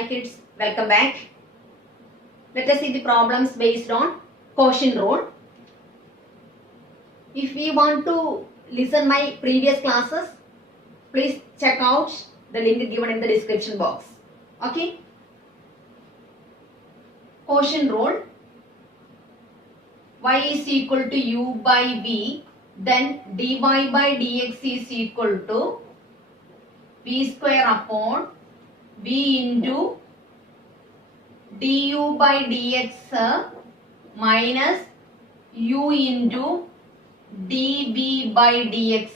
Hi kids, welcome back. Let us see the problems based on quotient rule. If we want to listen my previous classes, please check out the link given in the description box. Okay? Quotient rule. Y is equal to u by v, then dy by dx is equal to v square upon v into du by dx minus u into dv by dx.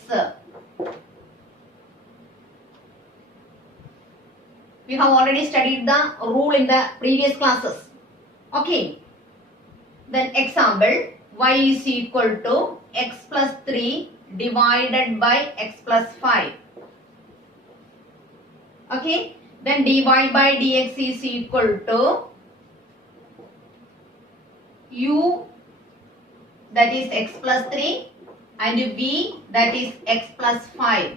We have already studied the rule in the previous classes. Okay. Then example, y is equal to x plus 3 divided by x plus 5. Okay. Then dy by dx is equal to u, that is x plus 3, and v, that is x plus 5.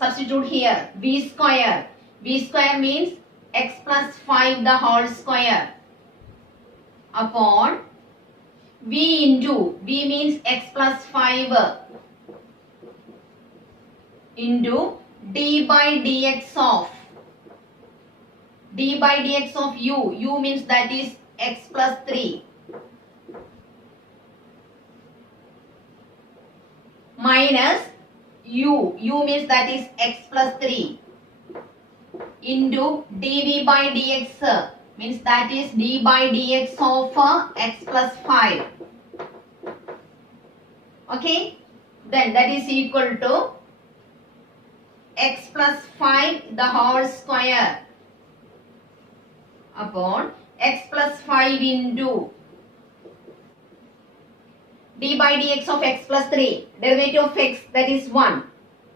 Substitute here v square. V square means x plus 5 the whole square upon v into, v means x plus 5 into d by dx of u means that is x plus 3 minus u means that is x plus 3 into dv by dx means that is d by dx of x plus 5. Okay, then that is equal to x plus 5 the whole square upon x plus 5 into d by dx of x plus 3, derivative of x, that is 1,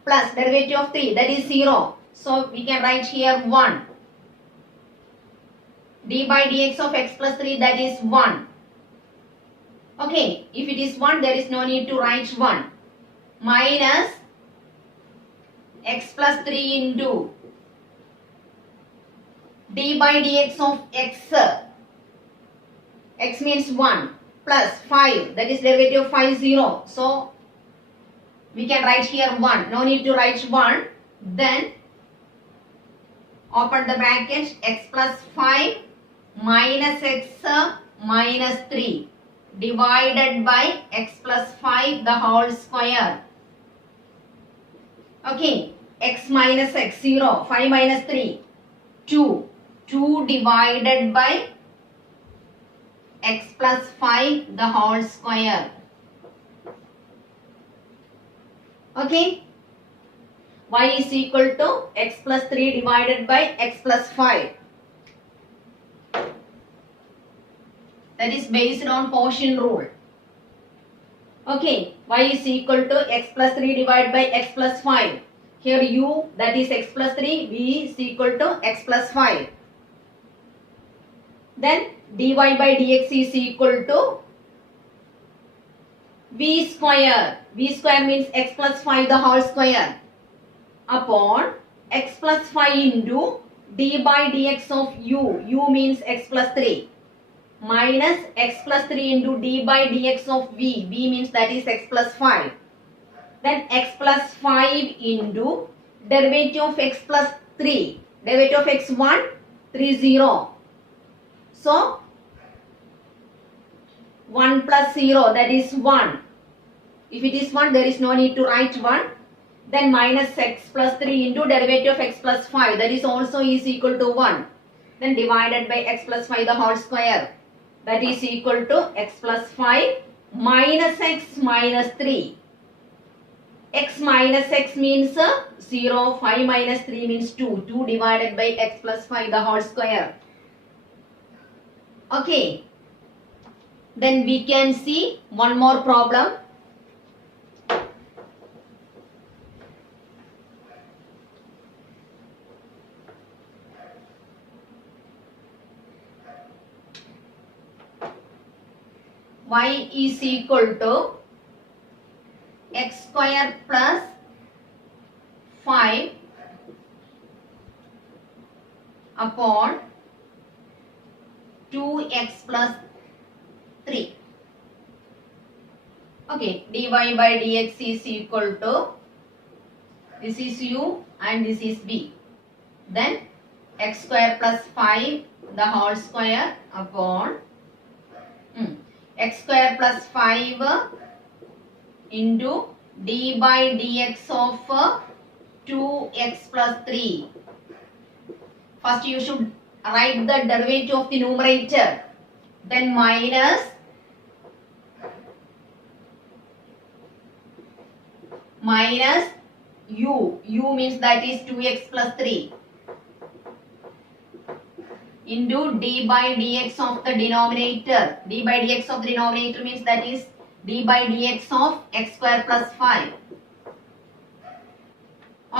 plus derivative of 3, that is 0. So we can write here 1. D by dx of x plus 3, that is 1. Okay, if it is 1, there is no need to write 1. Minus x plus 3 into d by dx of x means 1, plus 5, that is derivative of 5, 0. So we can write here 1, no need to write 1. Then open the bracket, x plus 5 minus x minus 3 divided by x plus 5 the whole square. Okay, x minus x, 0, 5 minus 3, 2, 2 divided by x plus 5 the whole square. Okay, y is equal to x plus 3 divided by x plus 5. That is based on quotient rule. Okay, y is equal to x plus 3 divided by x plus 5. Here u, that is x plus 3, v is equal to x plus 5. Then dy by dx is equal to v square. V square means x plus 5 the whole square upon x plus 5 into d by dx of u means x plus 3 minus x plus 3 into d by dx of v means that is x plus 5. Then x plus 5 into derivative of x plus 3. Derivative of x 1, 3, 0. So 1 plus 0, that is 1. If it is 1, there is no need to write 1. Then minus x plus 3 into derivative of x plus 5, that is also is equal to 1. Then divided by x plus 5 the whole square, that is equal to x plus 5 minus x minus 3. X minus x means 0, 5 minus 3 means 2. 2 divided by x plus 5 the whole square. Okay. Then we can see one more problem. Y is equal to x square plus 5 upon 2x plus 3. Okay, dy by dx is equal to, this is u and this is v. Then x square plus 5 the whole square upon x square plus 5 into d by dx of 2x plus 3. First you should write the derivative of the numerator. Then minus u. U means that is 2x plus 3 into d by dx of the denominator. D by dx of the denominator means that is d by dx of x square plus 5.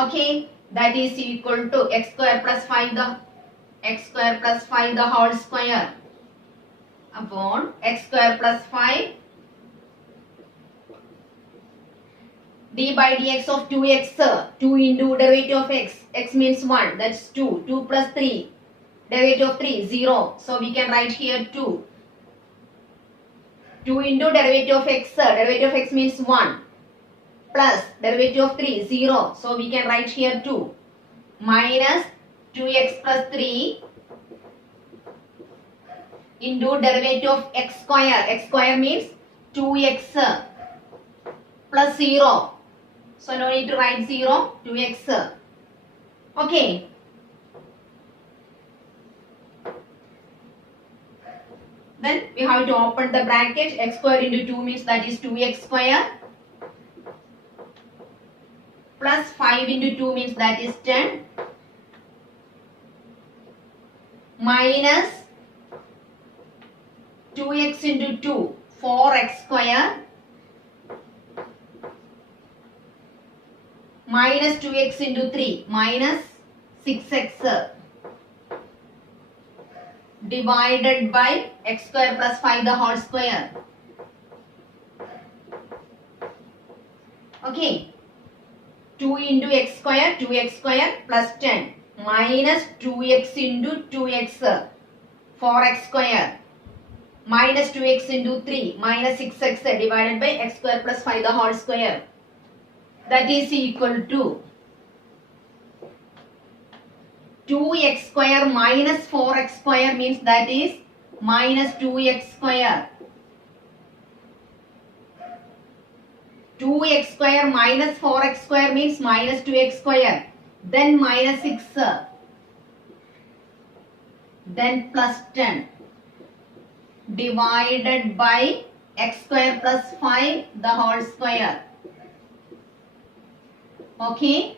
Okay, that is equal to x square plus 5 the whole square upon x square plus 5 d by dx of 2x, 2 into derivative of x means 1, that's 2, 2 plus 3, derivative of 3, 0, so we can write here 2. 2 into derivative of x means 1, plus derivative of 3, 0, so we can write here 2, minus 2x plus 3 into derivative of x square means 2x plus 0. So no need to write 0, 2x. Okay. Then we have to open the bracket. X square into 2 means that is 2x square. Plus 5 into 2 means that is 10. Minus 2x into 2, 4x square. Minus 2x into 3, minus 6x divided by x square plus 5 the whole square. Okay, 2 into x square, 2x square plus 10 minus 2x into 2x, 4x square minus 2x into 3 minus 6x divided by x square plus 5 the whole square. That is equal to 2x square minus 4x square means that is minus 2x square. 2x square minus 4x square means minus 2x square. Then minus 6. Then plus 10 divided by x square plus 5 the whole square. Okay.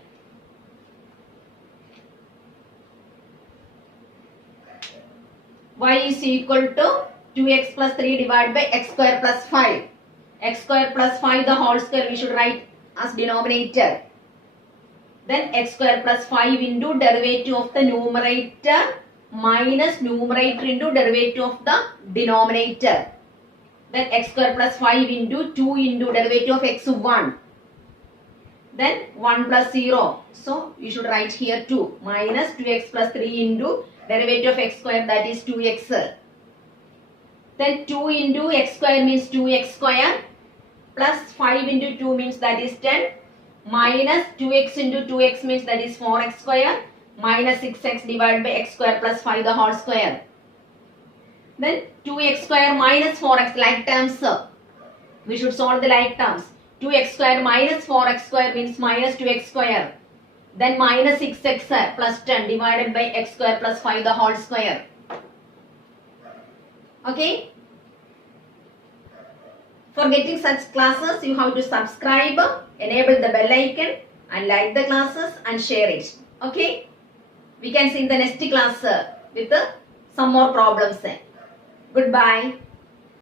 Y is equal to 2x plus 3 divided by x square plus 5. X square plus 5 the whole square we should write as denominator. Then x square plus 5 into derivative of the numerator minus numerator into derivative of the denominator. Then x square plus 5 into 2 into derivative of x 1. Then 1 plus 0. So you should write here 2 minus 2x plus 3 into derivative of x square that is 2x. Then 2 into x square means 2x square plus 5 into 2 means that is 10 minus 2x into 2x means that is 4x square minus 6x divided by x square plus 5 the whole square. Then 2x square minus 4x like terms. We should solve the like terms. 2x square minus 4x square means minus 2x square. Then minus 6x plus 10 divided by x square plus 5 the whole square. Okay. For getting such classes, you have to subscribe, enable the bell icon and like the classes and share it. Okay. We can see in the next class with some more problems. Goodbye.